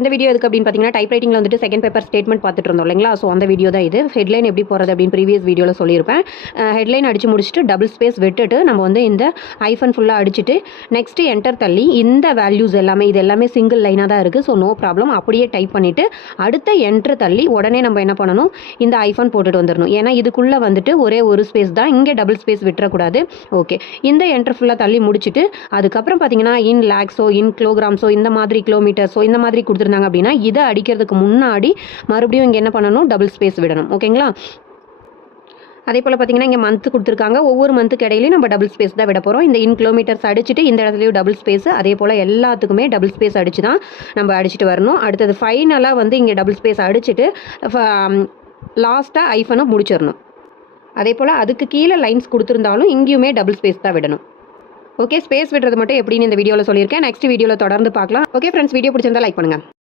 இந்த வீடியோ எதுக்கு அப்படின்னு பார்த்தீங்கன்னா டைப்ரைட்டிங்கில் வந்துட்டு செகண்ட் பேப்பர் ஸ்டேட்மெண்ட் பார்த்துட்டு இருந்தோம் இல்லைங்களா. ஸோ அந்த வீடியோ தான் இது. ஹெட்லைன் எப்படி போகிறது அப்படின்னு ப்ரீவியஸ் வீடியோவில் சொல்லியிருப்பேன். ஹெட்லைன் அடித்து முடிச்சுட்டு டபுள் ஸ்பேஸ் விட்டுட்டு நம்ம வந்து இந்த ஐஃபன் ஃபுல்லாக அடிச்சுட்டு நெக்ஸ்ட்டு என்டர் தள்ளி இந்த வேல்யூஸ் எல்லாமே இது எல்லாமே சிங்கிள் லைனாக தான் இருக்குது. So no problem. அப்படியே டைப் பண்ணிவிட்டு அடுத்த என்டர் தள்ளி உடனே நம்ம என்ன பண்ணணும், இந்த ஐஃபன் போட்டுட்டு வந்துடணும். ஏன்னா இதுக்குள்ளே வந்துட்டு ஒரே ஒரு ஸ்பேஸ் தான், இங்கே டபுள் ஸ்பேஸ் விட்டுறக்கூடாது. ஓகே, இந்த என்டர் ஃபுல்லாக தள்ளி முடிச்சுட்டு அதுக்கப்புறம் பார்த்தீங்கன்னா இன் லேக்ஸோ இன் கிலோகிராம்ஸோ இந்த மாதிரி கிலோமீட்டர்ஸோ இந்த மாதிரி கொடுத்துருந்தாங்க அப்படின்னா இதை அடிக்கிறதுக்கு முன்னாடி மறுபடியும் இங்கே என்ன பண்ணணும், டபுள் ஸ்பேஸ் விடணும். ஓகேங்களா. அதே போல் பார்த்தீங்கன்னா இங்கே மந்த் கொடுத்துருக்காங்க. ஒவ்வொரு மந்த்துக்கு இடையிலையும் நம்ம டபுள் ஸ்பேஸ் தான் விட போகிறோம். இந்த இன் கிலோமீட்டர்ஸ் அடிச்சுட்டு இந்த இடத்துலையும் டபுள் ஸ்பேஸ், அதே போல் எல்லாத்துக்குமே டபுள் ஸ்பேஸ் அடிச்சு தான் நம்ம அடிச்சுட்டு வரணும். அடுத்தது ஃபைனலாக வந்து இங்கே டபுள் ஸ்பேஸ் அடிச்சுட்டு லாஸ்ட்டாக ஐஃபனை முடிச்சிடணும். அதே போல் அதுக்கு கீழே லைன்ஸ் கொடுத்துருந்தாலும் இங்கேயுமே டபுள் ஸ்பேஸ் தான் விடணும். ஓகே, ஸ்பேஸ் விடுறது மட்டும் எப்படின்னு இந்த வீடியோவில் சொல்லியிருக்கேன். நெக்ஸ்ட் வீடியோவில் தொடர்ந்து பார்க்கலாம். ஓகே ஃப்ரெண்ட்ஸ், வீடியோ பிடிச்சிருந்தா லைக் பண்ணுங்கள்.